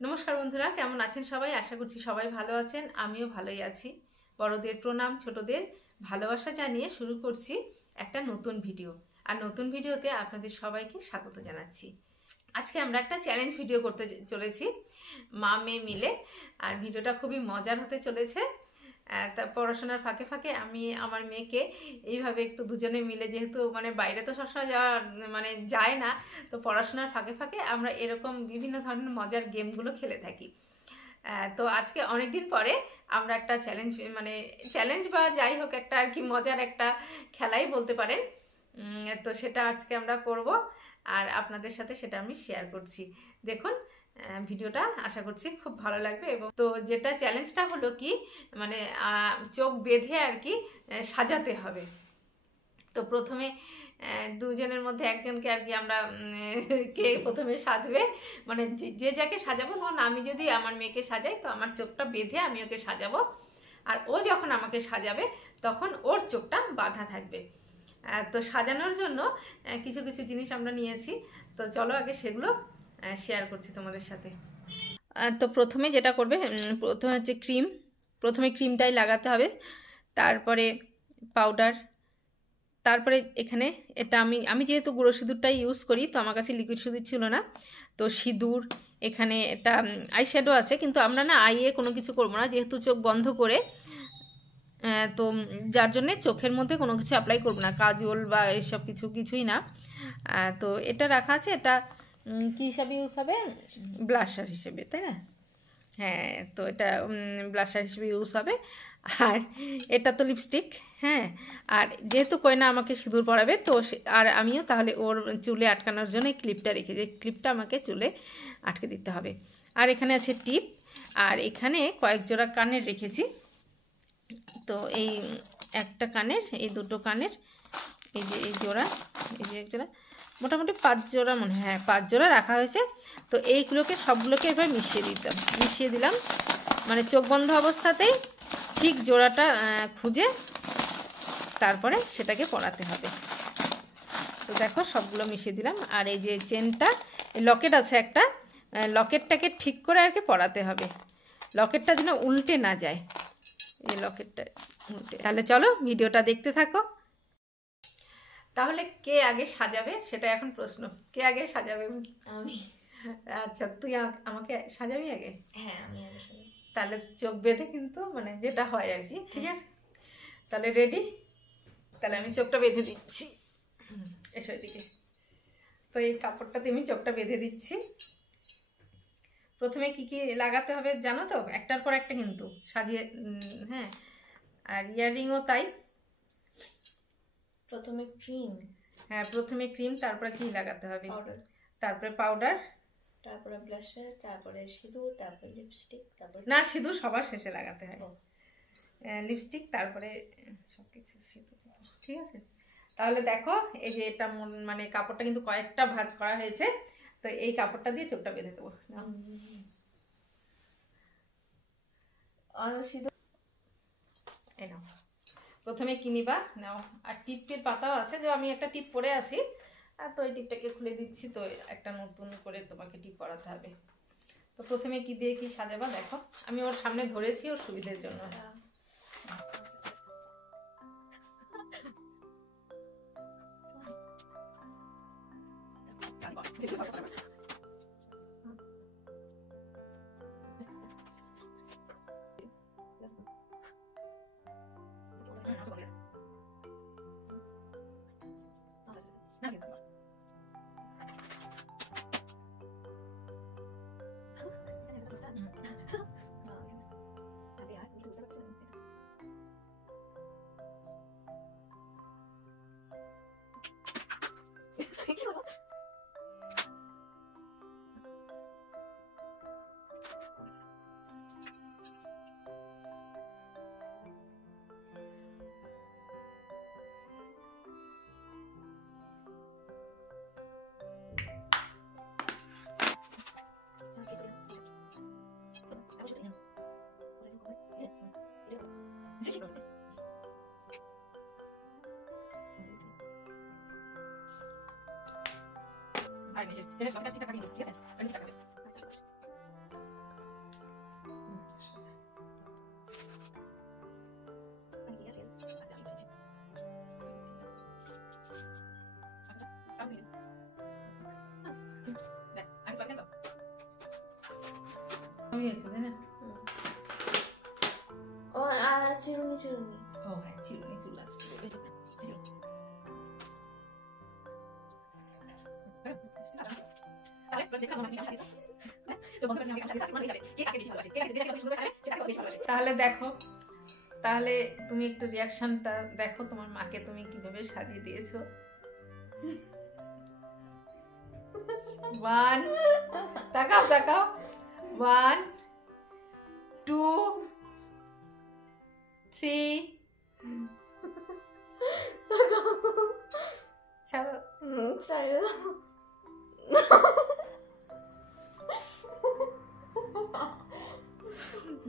নমস্কার বন্ধুরা, কেমন আছেন সবাই? আশা করছি সবাই ভালো আছেন। আমিও ভালোই আছি। বড়দের প্রণাম, ছোটদের ভালোবাসা জানিয়ে শুরু করছি একটা নতুন ভিডিও। আর নতুন ভিডিওতে আপনাদের সবাইকে স্বাগত জানাচ্ছি। আজকে আমরা একটা চ্যালেঞ্জ ভিডিও করতে চলেছি, মা মেয়ে মিলে। আর ভিডিওটা খুবই মজার হতে চলেছে। তা পড়াশোনার ফাঁকে ফাঁকে আমি আমার মেয়েকে এইভাবে একটু দুজনে মিলে, যেহেতু বাইরে তো সবসময় যাওয়া যায় না, তো পড়াশোনার ফাঁকে ফাঁকে আমরা এরকম বিভিন্ন ধরনের মজার গেমগুলো খেলে থাকি। তো আজকে অনেকদিন পরে আমরা একটা চ্যালেঞ্জ বা যাই হোক একটা আর কি মজার একটা খেলাই বলতে পারেন। তো সেটা আজকে আমরা করব আর আপনাদের সাথে সেটা আমি শেয়ার করছি। দেখুন ভিডিওটা, আশা করছি খুব ভালো লাগবে। এবং তো যেটা চ্যালেঞ্জটা হলো কি, চোখ বেঁধে আর কি সাজাতে হবে। তো প্রথমে দুজনের মধ্যে একজনকে আর কি আমরা কে প্রথমে সাজবে, যে যাকে সাজাবো, ধরুন আমি যদি আমার মেয়েকে সাজাই তো আমার চোখটা বেঁধে আমি ওকে সাজাবো, আর ও যখন আমাকে সাজাবে তখন ওর চোখটা বাঁধা থাকবে। তো সাজানোর জন্য কিছু কিছু জিনিস আমরা নিয়েছি, তো চলো আগে সেগুলো শেয়ার করছি তোমাদের সাথে। তো প্রথমে যেটা করবে, প্রথমে হচ্ছে ক্রিম। প্রথমে ক্রিমটাই লাগাতে হবে, তারপরে পাউডার, তারপরে এখানে এটা আমি যেহেতু গুঁড়ো সিঁদুরটাই ইউজ করি, তো আমার কাছে লিকুইড সিঁদুর ছিল না, তো সিঁদুর, এখানে এটা আই শ্যাডো আছে, কিন্তু আমরা না আইয়ে কোনো কিছু করবো না, যেহেতু চোখ বন্ধ করে, তো যার জন্যে চোখের মধ্যে কোনো কিছু অ্যাপ্লাই করবো না, কাজল বা এসব কিছুই না। তো এটা রাখা আছে, এটা কী হিসাবে ইউজ হবে? ব্লাশার হিসেবে, তাই না? হ্যাঁ, তো এটা ব্লাশার হিসেবে ইউজ হবে। আর এটা তো লিপস্টিক। হ্যাঁ, আর যেহেতু কইনা আমাকে সিঁদুর পরাবে, তো আর আমিও তাহলে ওর চুলে আটকানোর জন্য এই ক্লিপটা রেখেছি, ক্লিপটা আমাকে চুলে আটকে দিতে হবে। আর এখানে আছে টিপ, আর এখানে কয়েক জোড়া কানের রেখেছি। তো এই একটা কানের, এই দুটো কানের, এই যে এই জোড়া, এই যে এক জোড়া, মোটামুটি 5 জোড়া, মনে হয় 5 জোড়া রাখা হয়েছে। তো এইগুলোকে সবগুলোকে এবার মিশিয়ে দিলাম, চোখ বন্ধ অবস্থাতেই ঠিক জোড়াটা খুঁজে তারপরে সেটাকে পরাতে হবে। তো দেখো সবগুলো মিশিয়ে দিলাম। আর এই যে চেনটা, লকেট আছে একটা, লকেটটাকে ঠিক করে আর কি পরাতে হবে, লকেটটা যেন উল্টে না যায়, এই লকেটটা উল্টে। তাহলে চলো ভিডিওটা দেখতে থাকো। তাহলে কে আগে সাজাবে সেটা এখন প্রশ্ন, কে আগে সাজাবে? আমি। আচ্ছা, তুই আমাকে সাজাবি আগে? হ্যাঁ, আমি আগে সাজাবো। তাহলে চোখ বেঁধে, কিন্তু যেটা হয় আর কি, ঠিক আছে? তাহলে রেডি? তাহলে আমি চোখটা বেঁধে দিচ্ছি, এসো এদিকে। তো এই কাপড়টাতে আমি চোখটা বেঁধে দিচ্ছি। প্রথমে কি কি লাগাতে হবে জানো তো? একটার পর একটা কিন্তু সাজিয়ে, হ্যাঁ। আর ইয়াররিংও তাই। প্রথমে ক্রিম। হ্যাঁ, প্রথমে ক্রিম, তারপরে কি লাগাতে হবে? পাউডার। তারপরে পাউডার, তারপরে ব্লাশার, তারপরে সিঁদুর, তারপরে লিপস্টিক, তারপরে না, সিঁদুর সবার শেষে লাগাতে হয়। লিপস্টিক, তারপরে সব কিছু সিঁদুর, ঠিক আছে? তাহলে দেখো, এই যে এটা কাপড়টা কিন্তু কয়েকটা ভাঁজ করা হয়েছে, তো এই কাপড়টা দিয়ে চোখটা বেঁধে দেবো। সিঁদুর এই নাও, প্রথমে কি নিবা নাও। আর টিপের পাতাও আছে, যে আমি একটা টিপ পরে আছি, আর তো এই টিপটাকে খুলে দিচ্ছি, তো একটা নতুন করে তোমাকে টিপ পরাতে হবে। তো প্রথমে কি দিয়ে কি সাজাবা দেখো, আমি ওর সামনে ধরেছি ওর সুবিধের জন্য। আর নিচে যেটা সবটা ঠিক আছে, ঠিক আছে? কমই হয়েছে তাই না? ও আর চিরুনি চিরুনি। ও হ্যাঁ, চিরুনি চুল আছে। তাহলে দেখো, তাহলে তুমি একটু রিয়াকশনটা দেখো, তোমার মাকে তুমি কিভাবে সাজিয়ে দিয়েছো। 1 তাকাও তাকাও, 1 2 3 ছাড়ো, ছাইড়ে দাও।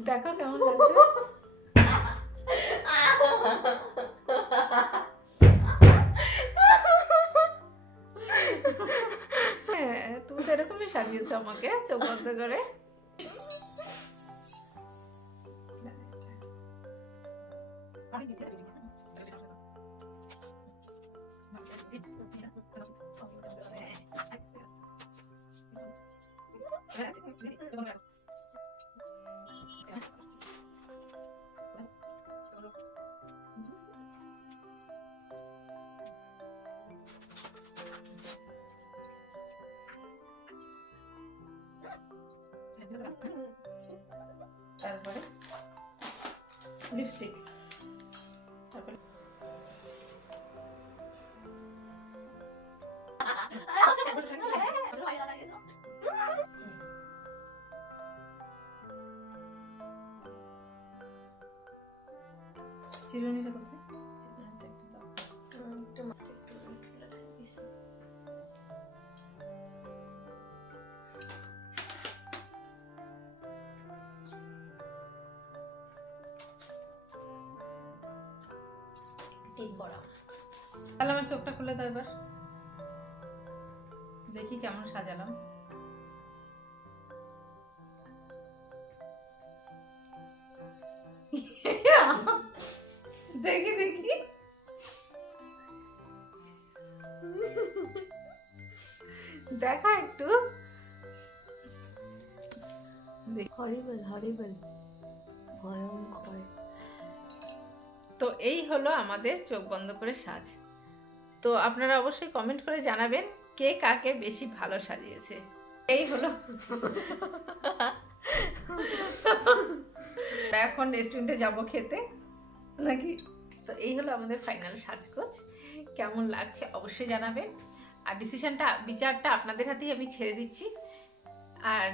দেখো কেমন লাগছে। হ্যাঁ, তুমি তো এরকমই সাজিয়েছো আমাকে চোখ বন্ধ করে। তারপরে লিপস্টিক, তারপরে চিরুনিটা কোথায়? চিরুনিটা একটু দাও। একটু মাকে একটু ঢুলে দিছি। ঠিক বড়। তাহলে আমার চোখটা খুলে দাও এবার, দেখি কেমন সাজালাম। দেখি দেখি, দেখা একটু। হরিবল হরিবল, ভয়ঙ্কর। তো এই হলো আমাদের চোখ বন্ধ করে সাজ। তো আপনারা অবশ্যই কমেন্ট করে জানাবেন কে কাকে বেশি ভালো সাজিয়েছে। এই হলো, এখন রেস্টুরেন্টে যাব খেতে নাকি। তো এই হলো আমাদের ফাইনাল সাজগোজ, কেমন লাগছে অবশ্যই জানাবেন। আর ডিসিশনটা, বিচারটা আপনাদের হাতেই আমি ছেড়ে দিচ্ছি। আর